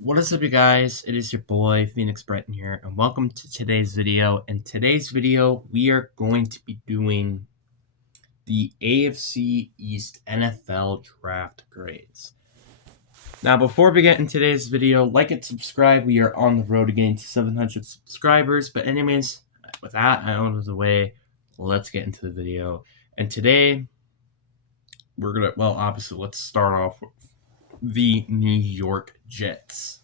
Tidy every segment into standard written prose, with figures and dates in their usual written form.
What is up, you guys? It is your boy Phoenix Breton here, and welcome to today's video. In today's video, we are going to be doing the AFC East NFL draft grades. Now, before we get into today's video, like and subscribe. We are on the road to getting to 700 subscribers. But anyways, with that out of the way, let's get into the video. And today, we're gonna let's start off with the New York Jets.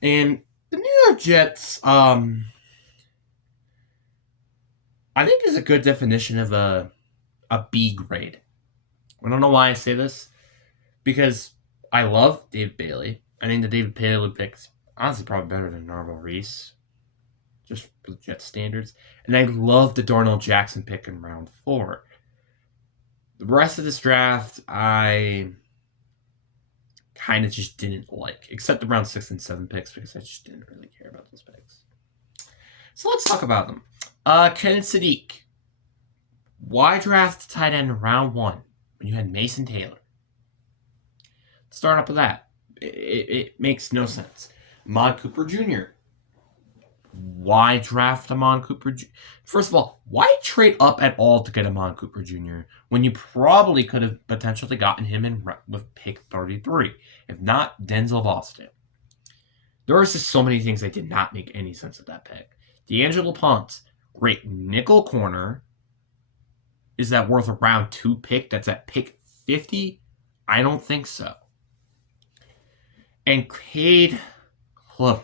And the New York Jets, I think is a good definition of a B grade. I don't know why I say this, because I love Dave Bailey. I think the David Bailey pick's honestly probably better than Narvel Reese, just for the Jets standards. And I love the Darnell Jackson pick in round 4. The rest of this draft, I kind of just didn't like, except the round 6 and 7 picks, because I just didn't really care about those picks. So let's talk about them. Ken Sadiq. Why draft tight end in round 1 when you had Mason Taylor? Start up with that. It makes no sense. Amon Cooper Jr. Why draft Amon Cooper Jr.? First of all, why trade up at all to get Amon Cooper Jr. when you probably could have potentially gotten him with pick 33, if not Denzel Boston? There was just so many things that did not make any sense of that pick. D'Angelo Ponce, great nickel corner. Is that worth a round 2 pick that's at pick 50? I don't think so. And Cade Klubnik.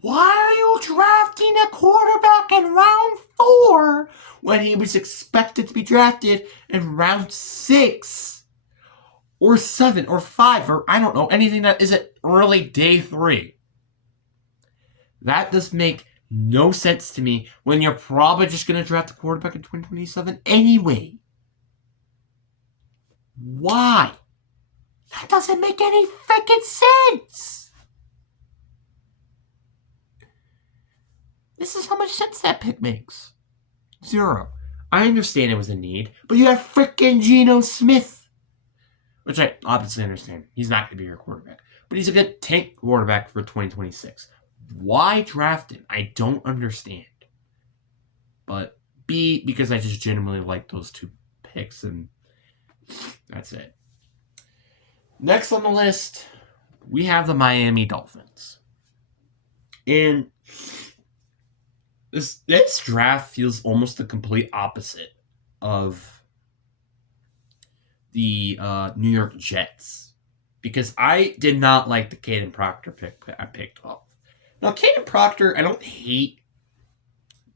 Why are you drafting a quarterback in round 4 when he was expected to be drafted in round 6 or 7 or 5 or I don't know, anything that isn't early day 3? That does make no sense to me when you're probably just going to draft a quarterback in 2027 anyway. Why? That doesn't make any freaking sense. This is how much sense that pick makes. 0. I understand it was a need, but you have freaking Geno Smith. Which I obviously understand. He's not going to be your quarterback. But he's a good tank quarterback for 2026. Why draft him? I don't understand. But B, because I just genuinely like those 2 picks, and that's it. Next on the list, we have the Miami Dolphins. And this draft feels almost the complete opposite of the New York Jets, because I did not like the Caden Proctor pick I picked off. Now, Caden Proctor, I don't hate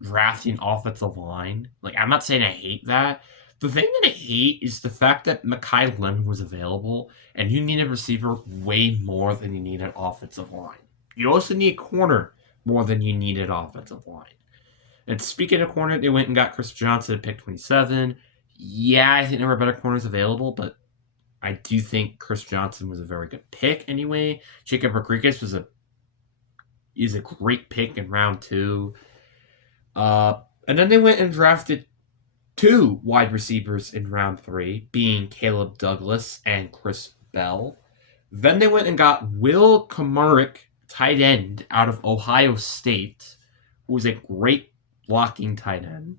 drafting offensive line. Like, I'm not saying I hate that. The thing that I hate is the fact that Mekhi Lemon was available, and you need a receiver way more than you need an offensive line. You also need a corner more than you need an offensive line. And speaking of corner, they went and got Chris Johnson at pick 27. Yeah, I think there were better corners available, but I do think Chris Johnson was a very good pick anyway. Jacob Rodriguez is a great pick in round 2. And then they went and drafted 2 wide receivers in round 3, being Caleb Douglas and Chris Bell. Then they went and got Will Kamarick, tight end out of Ohio State, who was a great blocking tight end.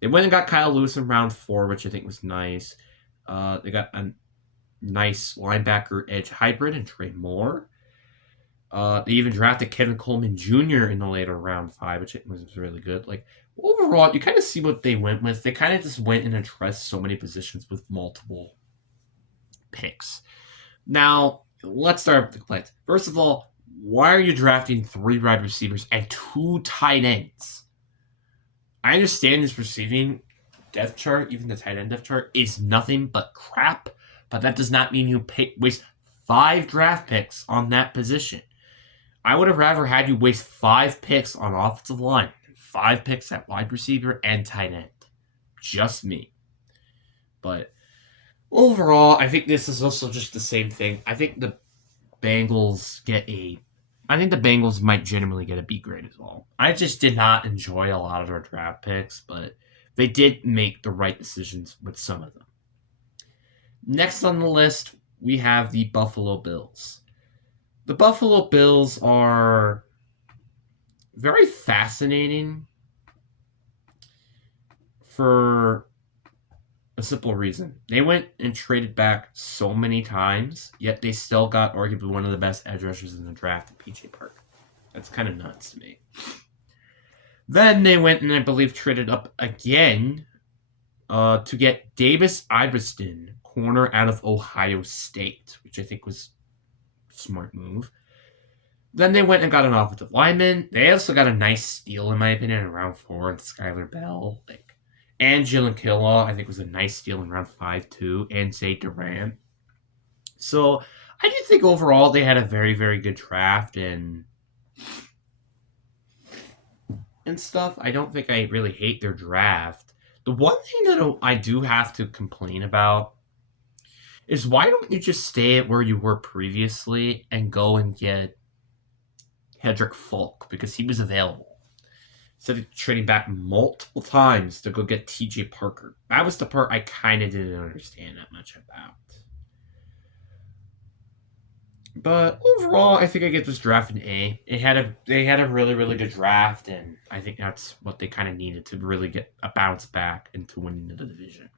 They went and got Kyle Lewis in round 4, which I think was nice. They got a nice linebacker edge hybrid in Trey Moore. They even drafted Kevin Coleman Jr. in the later round 5, which was really good. Like, overall, you kind of see what they went with. They kind of just went and addressed so many positions with multiple picks. Now, let's start with the complaints. First of all, why are you drafting 3 wide receivers and 2 tight ends? I understand this receiving depth chart, even the tight end depth chart, is nothing but crap, but that does not mean you waste 5 draft picks on that position. I would have rather had you waste 5 picks on offensive line and 5 picks at wide receiver and tight end. Just me. But overall, I think this is also just the same thing. I think the Bengals might genuinely get a B grade as well. I just did not enjoy a lot of their draft picks, but they did make the right decisions with some of them. Next on the list, we have the Buffalo Bills. the Buffalo Bills are very fascinating for a simple reason. They went and traded back so many times, yet they still got arguably one of the best edge rushers in the draft, PJ Parker. That's kind of nuts to me. Then they went and I believe traded up again to get Davis Iverson, corner out of Ohio State, which I think was a smart move. Then they went and got an offensive lineman. They also got a nice steal, in my opinion, in round 4 with Skylar Bell. And Jalen Kinlaw, I think, was a nice steal in round 5, too. And Zay Durant. So, I do think overall they had a very, very good draft and stuff. I don't think I really hate their draft. The one thing that I do have to complain about is why don't you just stay at where you were previously and go and get Hedrick Folk, because he was available, instead of trading back multiple times to go get TJ Parker. That was the part I kind of didn't understand that much about. But overall, I think I get this draft an A. They had a really, really good draft, and I think that's what they kind of needed to really get a bounce back into winning the division.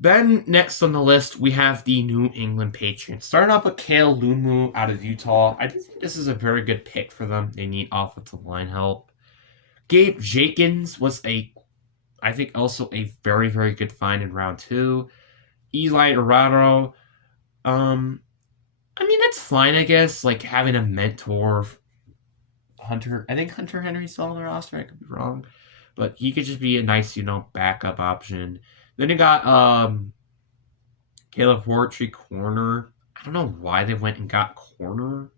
Then, next on the list, we have the New England Patriots. Starting off with Kale Lumu out of Utah. I do think this is a very good pick for them. They need offensive line help. Gabe Jenkins was I think also a very, very good find in round 2. Eli Arado. I mean, that's fine, I guess. Like, having a mentor. Hunter. I think Hunter Henry's still on the roster. I could be wrong. But he could just be a nice, backup option. Then you got Caleb Hortry, corner. I don't know why they went and got corner.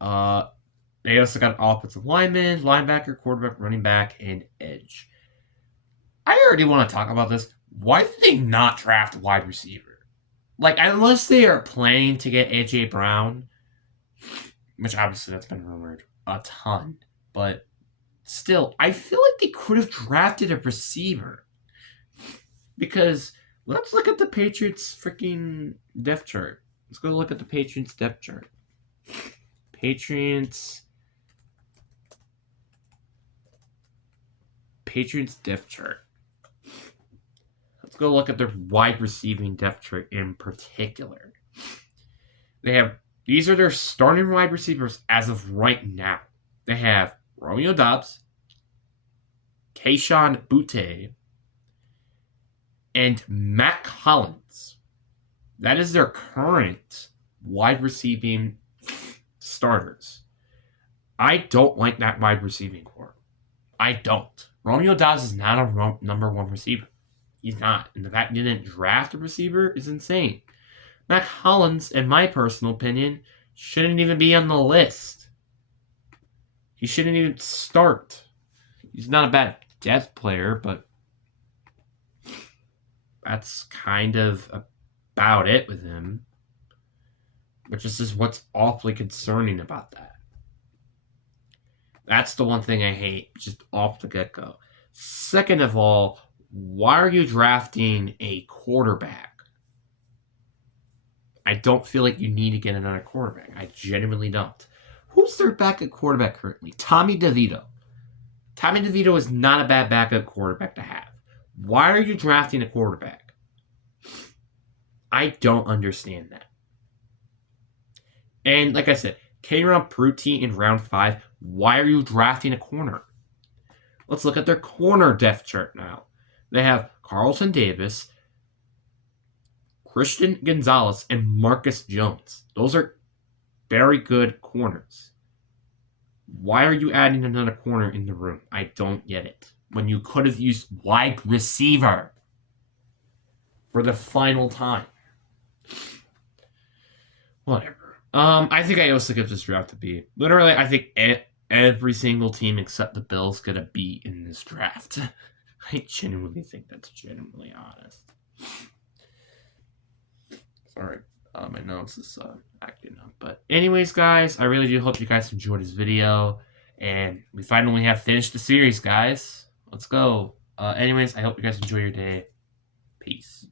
They also got offensive lineman, linebacker, quarterback, running back, and edge. I already want to talk about this. Why did they not draft a wide receiver? Like, unless they are planning to get A.J. Brown, which obviously that's been rumored a ton, but still, I feel like they could have drafted a receiver. Because let's look at the Patriots' freaking depth chart. Let's go look at the Patriots' depth chart. Patriots depth chart. Let's go look at their wide receiving depth chart in particular. These are their starting wide receivers as of right now. They have Romeo Doubs, Kayshon Boutte, and Matt Collins. That is their current wide receiving starters. I don't like that wide receiving core. I don't. Romeo Doubs is not a number 1 receiver. He's not. And the fact he didn't draft a receiver is insane. Matt Collins, in my personal opinion, shouldn't even be on the list. He shouldn't even start. He's not a bad depth player, but that's kind of about it with him. Which is just what's awfully concerning about that. That's the one thing I hate, just off the get-go. Second of all, why are you drafting a quarterback? I don't feel like you need to get another quarterback. I genuinely don't. Who's their backup quarterback currently? Tommy DeVito. Tommy DeVito is not a bad backup quarterback to have. Why are you drafting a quarterback? I don't understand that. And like I said, Kayron Prutti in round 5. Why are you drafting a corner? Let's look at their corner depth chart now. They have Carlton Davis, Christian Gonzalez, and Marcus Jones. Those are very good corners. Why are you adding another corner in the room? I don't get it. When you could have used wide receiver for the final time. Whatever. I think I also give this draft a B. Literally, I think every single team except the Bills get a B in this draft. I genuinely think that's genuinely honest. Sorry, my nose is acting up. But anyways, guys, I really do hope you guys enjoyed this video. And we finally have finished the series, guys. Let's go. Anyways, I hope you guys enjoy your day. Peace.